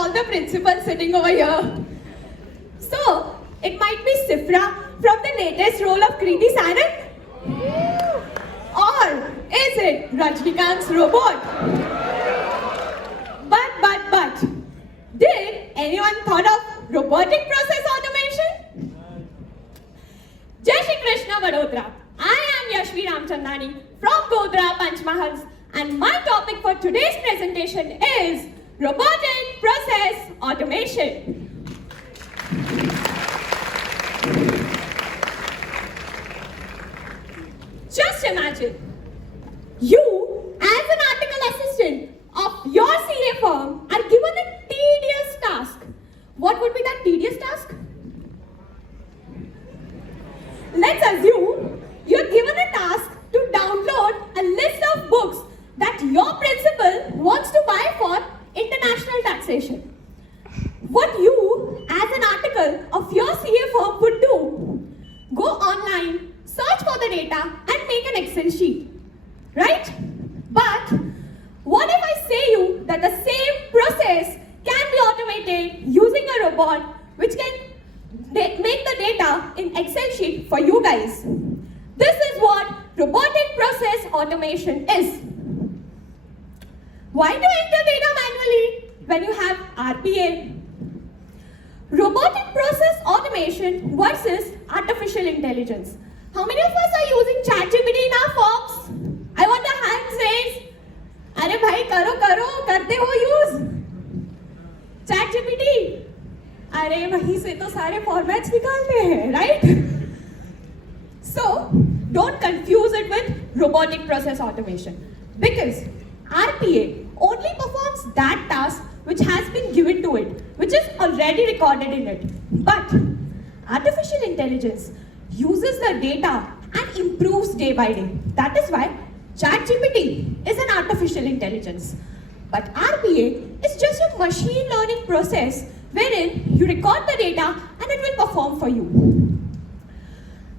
all the principals sitting over here. So, it might be Sifra from the latest role of Kriti Saran? Or is it Rajnikant's robot? But, did anyone thought of robotic process automation? Jai Shri Krishna Vadodara. I am Yashvi Ramchandani from Godhra Panchmahals, and my topic for today's presentation is robotic process automation. Just imagine, you as an article assistant of your CA firm are given a tedious task. What would be that tedious task? Let's assume you're given a task to download a list of books that your principal wants to buy for international taxation. What you as an article of your CA firm would do, go online, search for the data and make an Excel sheet, right? But what if I say you that the same process can be automated using a robot which can make the data in Excel sheet for you guys? This is what robotic process automation is. Why do you enter data manually when you have RPA? Robotic process automation versus artificial intelligence. How many of us are using ChatGPT in our forms? I want the hands raised. अरे भाई करो करते हो use ChatGPT? अरे वहीं से तो सारे फॉर्मेट्स निकालते हैं, right? So don't confuse it with robotic process automation, because RPA only performs that task which has been given to it, which is already recorded in it. But artificial intelligence uses the data and improves day by day. That is why ChatGPT is an artificial intelligence. But RPA is just a machine learning process wherein you record the data and it will perform for you.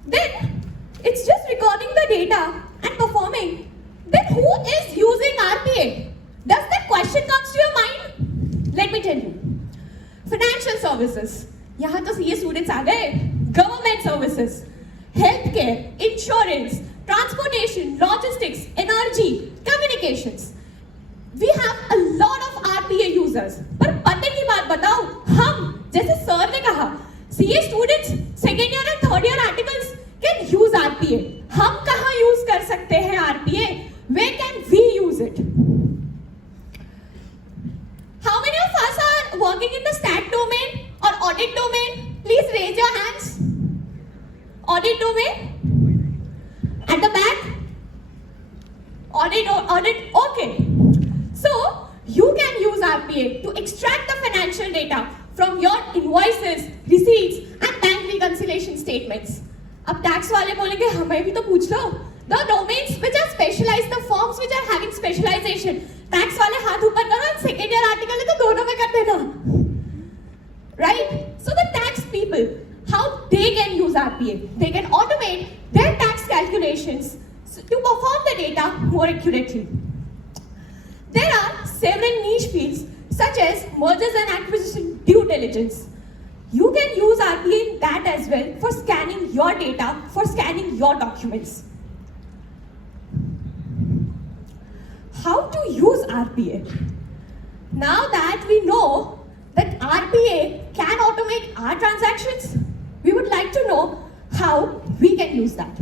Then it's just recording the data and performing. Then who is using RPA? Does that question comes to your mind? Let me tell you. Financial services. यहाँ तो CA students आ गए. Government services, healthcare, insurance, transportation, logistics, energy, communications. We have a lot of RPA users. पर पते की बात बताओ, हम जैसे सर ने कहा, CA students second year and third year articles can use RPA. हम कहाँ use कर सकते हैं RPA? Where can we use it? How many of us are working in the stat domain or audit domain? Please raise your hands. Audit domain? At the back? Audit, okay. So, you can use RPA to extract the financial data from your invoices, receipts and bank reconciliation statements. अब tax वाले बोलेंगे हमें भी तो पूछ लो. The domains which are specialized, the firms which are having specialization. Tax वाले हाथ ऊपर करो and second year article है तो दोनों में कर देना. Right? So the tax people, how they can use RPA? They can automate their tax calculations to perform the data more accurately. There are several niche fields such as mergers and acquisition due diligence. You can use RPA in that as well for scanning your data, for scanning your documents. How to use RPA? Now that we know that RPA can automate our transactions, we would like to know how we can use that.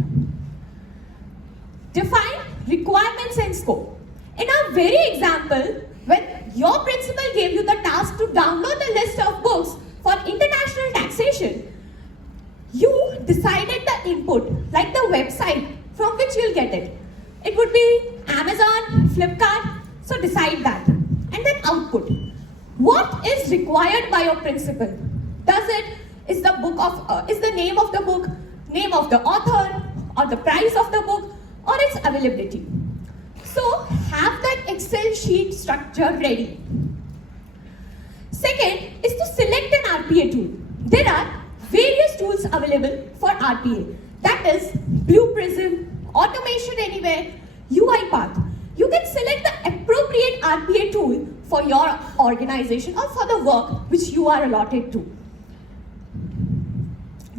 Define requirements and scope. In our very example, when your principal gave you the task to download the list of books for international taxation, you decided the input, like the website from which you'll get it. It would be Amazon, Flipkart, so decide that. And then output. What is required by your principal? Is the name of the book, name of the author, or the price of the book, or its availability? So have that Excel sheet structure ready. Second is to select an RPA tool. There are various tools available for RPA. That is Blue Prism, Automation Anywhere, UiPath. You can select the appropriate RPA tool for your organization or for the work which you are allotted to.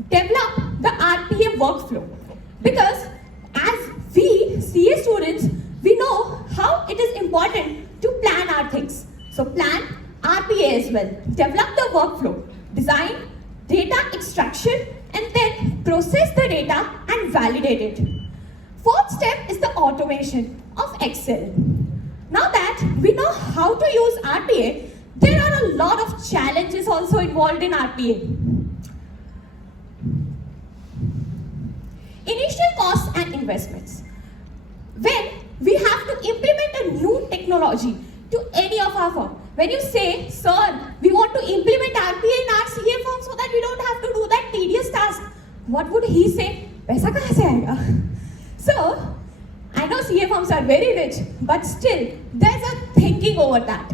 Develop the RPA workflow, because as we CA students, we know how it is important to plan our things. So plan RPA as well. Develop the workflow, design data extraction, and then process the data and validate it. Fourth step is the automation of Excel. Now that we know how to use RPA, there are a lot of challenges also involved in RPA. Initial costs and investments. When we have to implement a new technology to any of our firm, when you say, sir, we want to implement RPA in our CA firm so that we don't have to do that tedious task, what would he say? Paisa kahan se aayega? So, I know CA firms are very rich, but still, there's a thinking over that.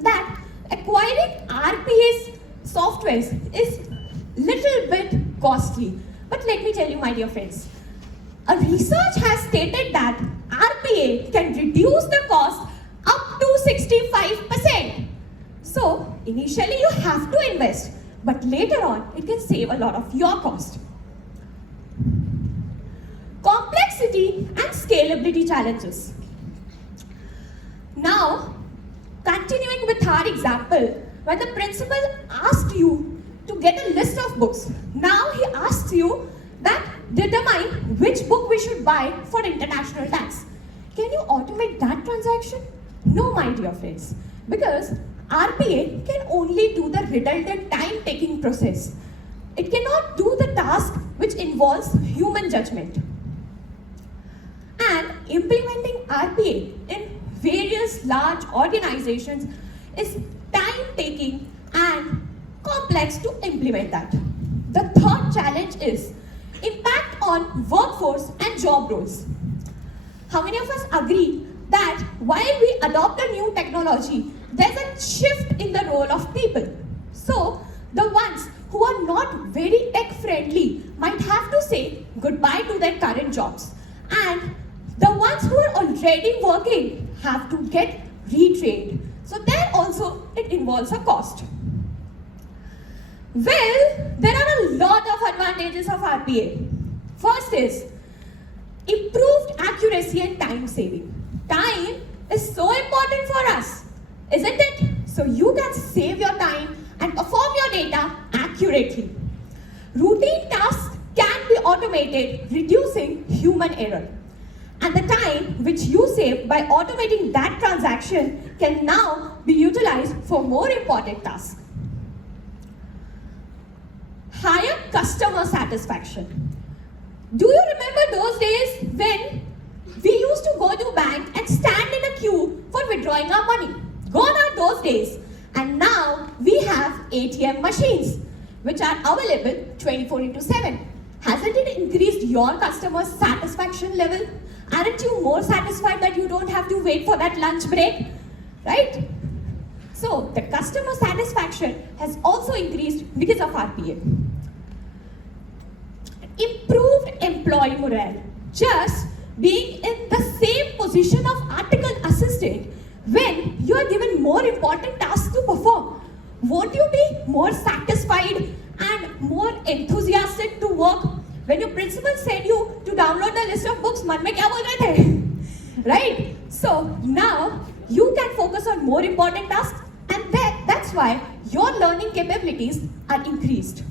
That acquiring RPA's softwares is little bit costly. But let me tell you, my dear friends, a research has stated that RPA can reduce the cost up to 65%. So, initially you have to invest, but later on, it can save a lot of your cost. Complexity and scalability challenges. Now, continuing with our example, when the principal asked you to get a list of books, now he asks you that determine which book we should buy for international tax. Can you automate that transaction? No, my dear friends, because RPA can only do the redundant time-taking process. It cannot do the task which involves human judgment. And implementing RPA in various large organizations is time-taking and complex to implement that. The third challenge is impact on workforce and job roles. How many of us agree that while we adopt a new technology, there's a shift in the role of people? So, the ones who are not very tech-friendly might have to say goodbye to their current jobs. And the ones who are already working have to get retrained. So there also it involves a cost. Well, there are a lot of advantages of RPA. First is improved accuracy and time saving. Time is so important for us, isn't it? So you can save your time and perform your data accurately. Routine tasks can be automated, reducing human error. And the time which you save by automating that transaction can now be utilized for more important tasks. Higher customer satisfaction. Do you remember those days when we used to go to bank and stand in a queue for withdrawing our money? Gone are those days. And now we have ATM machines which are available 24/7. Hasn't it increased your customer satisfaction level? Aren't you more satisfied that you don't have to wait for that lunch break? Right? So the customer satisfaction has also increased because of RPA. Improved employee morale. Just being in the same position of article assistant when you are given more important tasks to perform, won't you be more satisfied and more enthusiastic to work? When your principal said you to download the list of books, man mein kya bol rahe the? Right? So now you can focus on more important tasks, and that's why your learning capabilities are increased.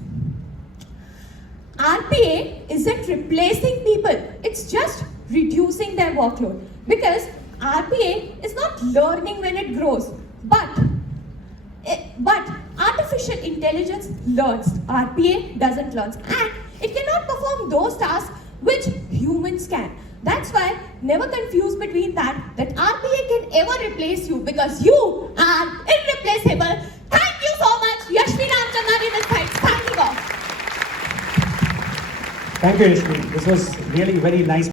RPA isn't replacing people, it's just reducing their workload, because RPA is not learning when it grows, but artificial intelligence learns. RPA doesn't learn, and it cannot perform those tasks which humans can. That's why never confuse between that RPA can ever replace you, because you are irreplaceable. Thank you so much. Yashvi Ramchandani this side. Signing off. Thank you, Yashvi. This was really very nice.